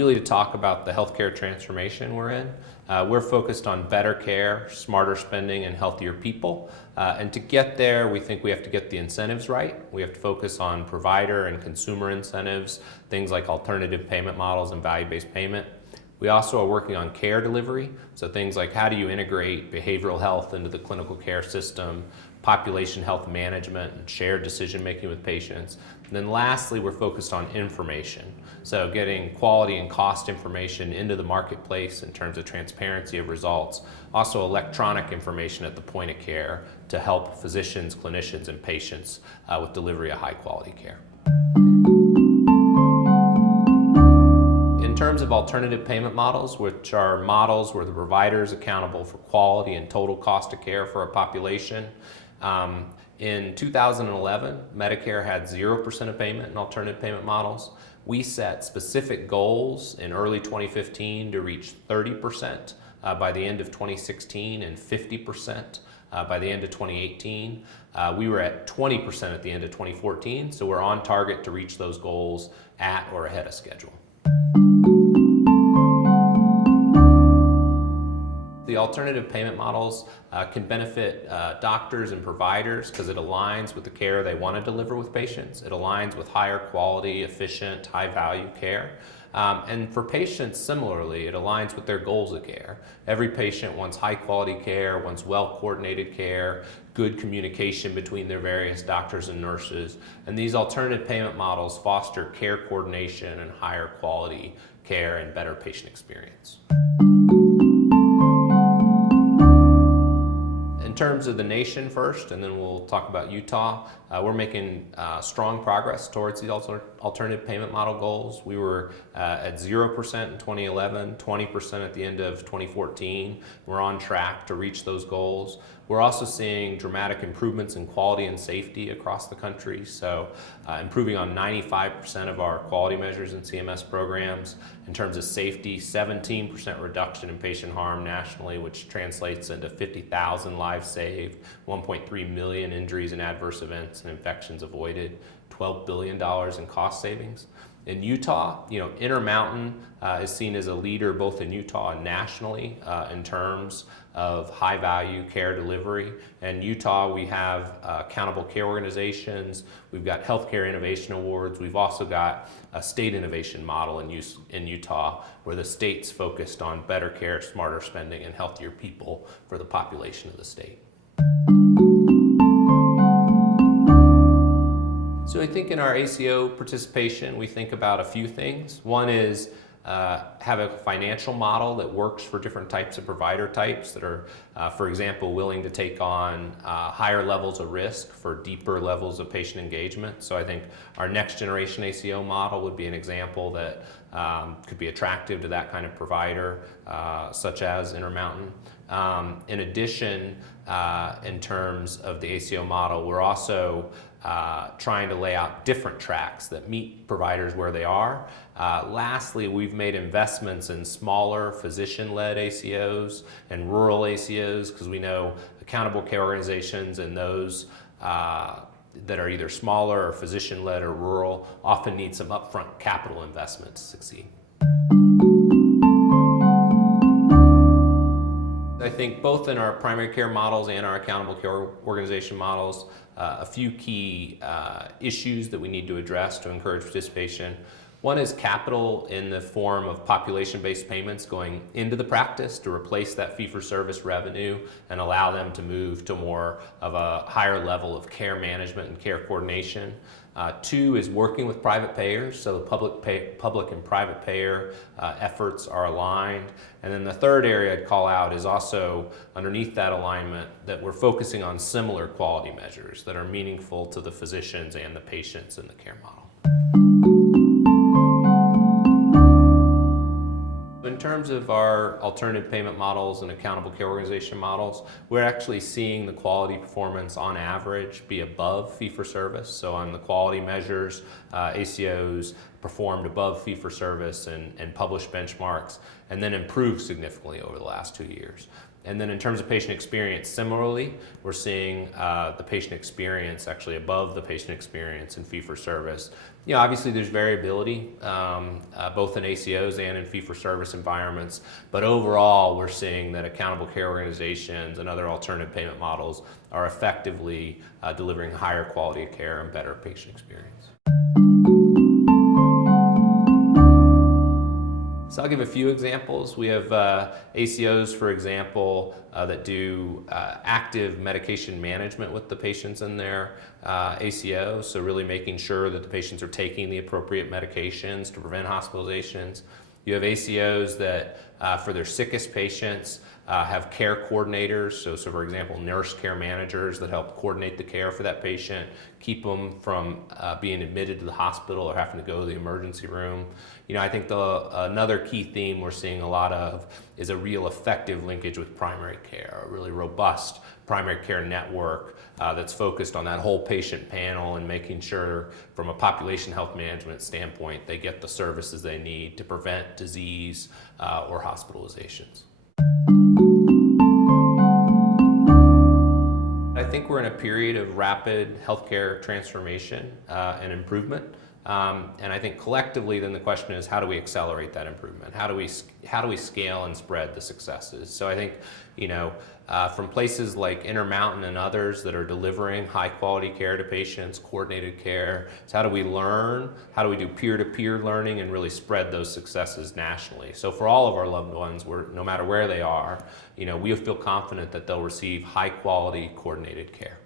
really to talk about the healthcare transformation we're in. We're focused on better care, smarter spending, and healthier people. And to get there, we think we have to get the incentives right. We have to focus on provider and consumer incentives, things like alternative payment models and value-based payment. We also are working on care delivery, so things like how do you integrate behavioral health into the clinical care system, population health management, and shared decision making with patients. And then lastly, we're focused on information, so getting quality and cost information into the marketplace in terms of transparency of results, also electronic information at the point of care to help physicians, clinicians, and patients with delivery of high quality care. In terms of alternative payment models, which are models where the provider is accountable for quality and total cost of care for a population, in 2011, Medicare had 0% of payment in alternative payment models. We set specific goals in early 2015 to reach 30% by the end of 2016 and 50% by the end of 2018. We were at 20% at the end of 2014, so we're on target to reach those goals at or ahead of schedule. The alternative payment models can benefit doctors and providers because it aligns with the care they want to deliver with patients. It aligns with higher quality, efficient, high value care. And for patients, similarly, it aligns with their goals of care. Every patient wants high quality care, wants well coordinated care, good communication between their various doctors and nurses. And these alternative payment models foster care coordination and higher quality care and better patient experience. In terms of the nation first, and then we'll talk about Utah, we're making strong progress towards the alternative payment model goals. We were at 0% in 2011, 20% at the end of 2014. We're on track to reach those goals. We're also seeing dramatic improvements in quality and safety across the country, so improving on 95% of our quality measures in CMS programs. In terms of safety, 17% reduction in patient harm nationally, which translates into 50,000 lives saved, 1.3 million injuries and adverse events and infections avoided, $12 billion in cost savings. In Utah, Intermountain is seen as a leader both in Utah and nationally in terms of high value care delivery. In Utah, we have accountable care organizations, we've got healthcare innovation awards, we've also got a state innovation model in Utah where the state's focused on better care, smarter spending, and healthier people for the population of the state. So I think in our ACO participation, we think about a few things. One is have a financial model that works for different types of provider types that are, for example, willing to take on higher levels of risk for deeper levels of patient engagement. So I think our next generation ACO model would be an example that could be attractive to that kind of provider, such as Intermountain. In addition, in terms of the ACO model, we're also trying to lay out different tracks that meet providers where they are. Lastly, we've made investments in smaller physician-led ACOs and rural ACOs because we know accountable care organizations and those that are either smaller or physician-led or rural often need some upfront capital investment to succeed. I think both in our primary care models and our accountable care organization models, a few key issues that we need to address to encourage participation. One is capital in the form of population-based payments going into the practice to replace that fee-for-service revenue and allow them to move to more of a higher level of care management and care coordination. Two is working with private payers, so the public and private payer efforts are aligned. And then the third area I'd call out is also underneath that alignment that we're focusing on similar quality measures that are meaningful to the physicians and the patients in the care model. In terms of our alternative payment models and accountable care organization models, we're actually seeing the quality performance on average be above fee-for-service. So on the quality measures, ACOs performed above fee-for-service and published benchmarks, and then improved significantly over the last 2 years. And then in terms of patient experience, similarly, we're seeing the patient experience actually above the patient experience in fee-for-service. You know, obviously there's variability both in ACOs and in fee-for-service environments, but overall we're seeing that accountable care organizations and other alternative payment models are effectively delivering higher quality of care and better patient experience. So I'll give a few examples. We have ACOs, for example, that do active medication management with the patients in their ACO, so really making sure that the patients are taking the appropriate medications to prevent hospitalizations. You have ACOs that, for their sickest patients, have care coordinators, so for example, nurse care managers that help coordinate the care for that patient, keep them from being admitted to the hospital or having to go to the emergency room. You know, I think another key theme we're seeing a lot of is a real effective linkage with primary care, a really robust primary care network that's focused on that whole patient panel and making sure from a population health management standpoint they get the services they need to prevent disease or hospitalizations. I think we're in a period of rapid healthcare transformation and improvement. And I think collectively then the question is, how do we accelerate that improvement? How do we scale and spread the successes? So I think, you know, from places like Intermountain and others that are delivering high quality care to patients, coordinated care, so how do we learn? How do we do peer-to-peer learning and really spread those successes nationally? So for all of our loved ones, no matter where they are, you know, we feel confident that they'll receive high quality coordinated care.